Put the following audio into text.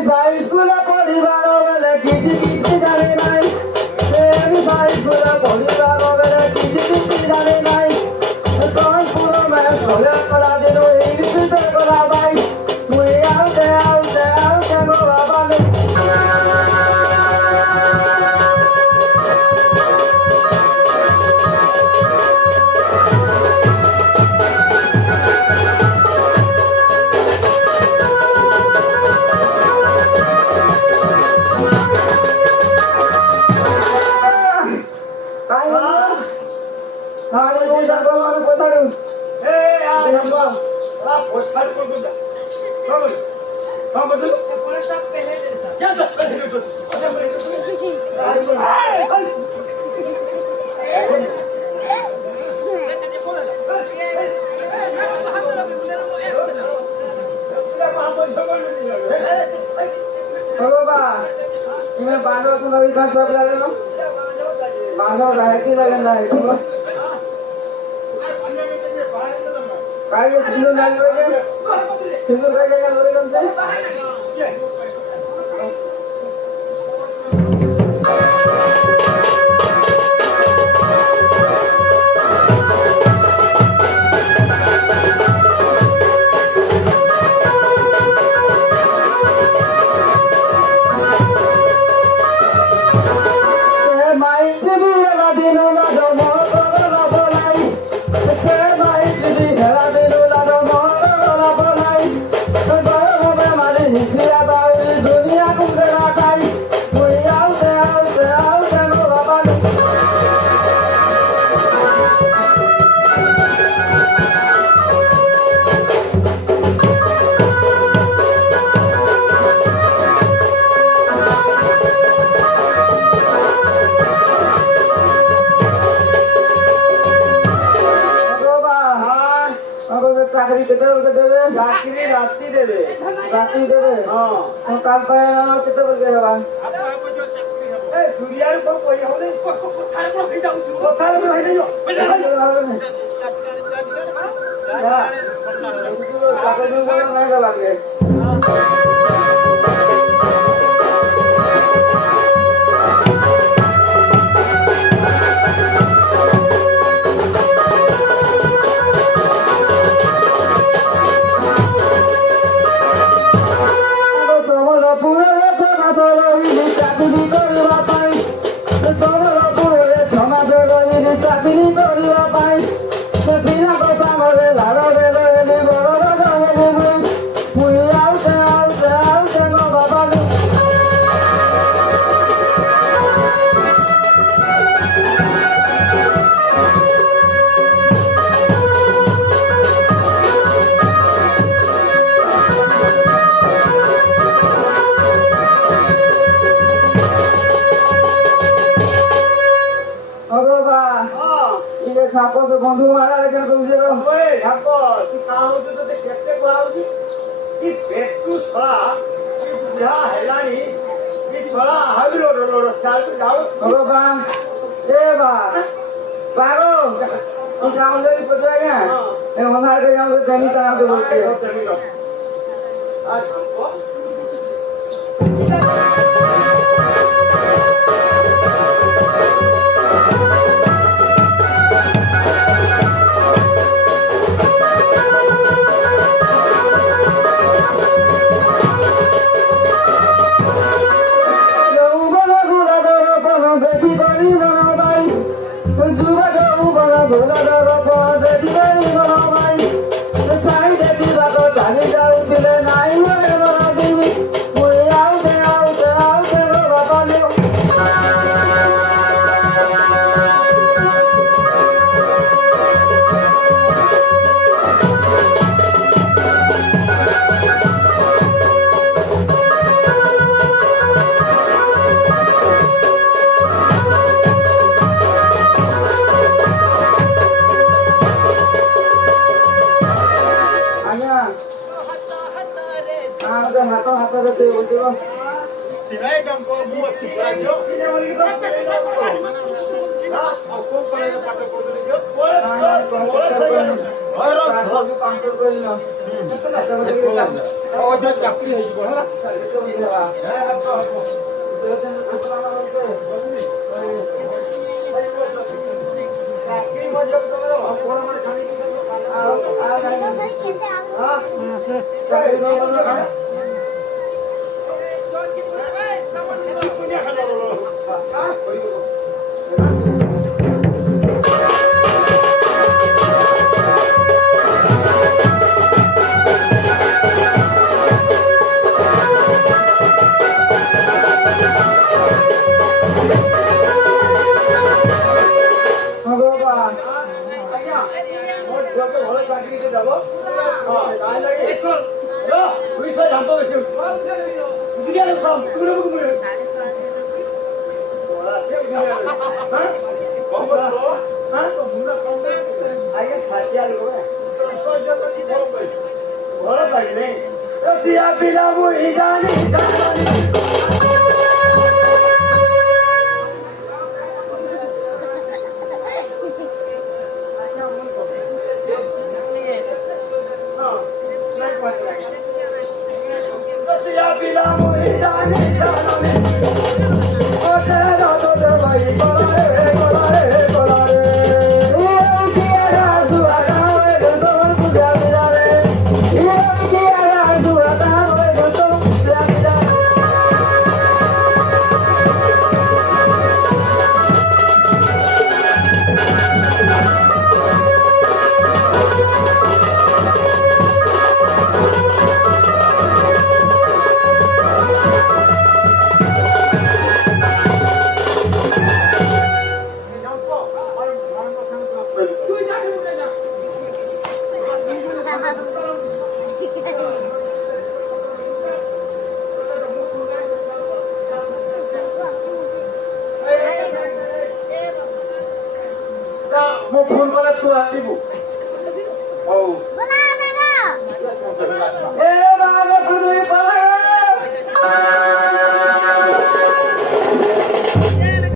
স্কুলে পড়িবার বেলে কিছু কিছু জানি নাই আমি স্কুলে পড়িবার বেলে কিছু কিছু জানি নাই সনপুর মেয়ে সোলে কলা দিন ইংলিশে কলা ভাই তুই আউতে গো বাবা बांधो तुम्हारी घर सब लगे लो बांधो रहती लगन रहे तुम काय ये सिंदूर डाल रहे हैं सिंदूर का जगह लोरे कम से चाकरी कितने बजे देवे चाकरी रात्रि देवे हां तो काल पे कितने बजे होगा ए दुनिया रे कोई हो नहीं कोठार में हो जाऊ कोठार में हो नहीं चाकरी में नहीं लगे ठाकुर से बंधु मारा लेकिन तुम जे ओए ठाकुर तू कहां हो तो देखते कोलाउजी कि बेटू छला कि बुढ़ा हैलानी कि छला हाविरो रो चाल पे जाओ भगवान ए बा बारो तू जाओ ले पटवा गया ए मनार के जाओ तो तनी ता के बोलते आज हमको Sirai kamu buat si radio, ini yang lagi tak. Nah, aku paling pada produk dia. ମୁଁ ଫୋନ କଲେ ତୁ ଆସିବୁ।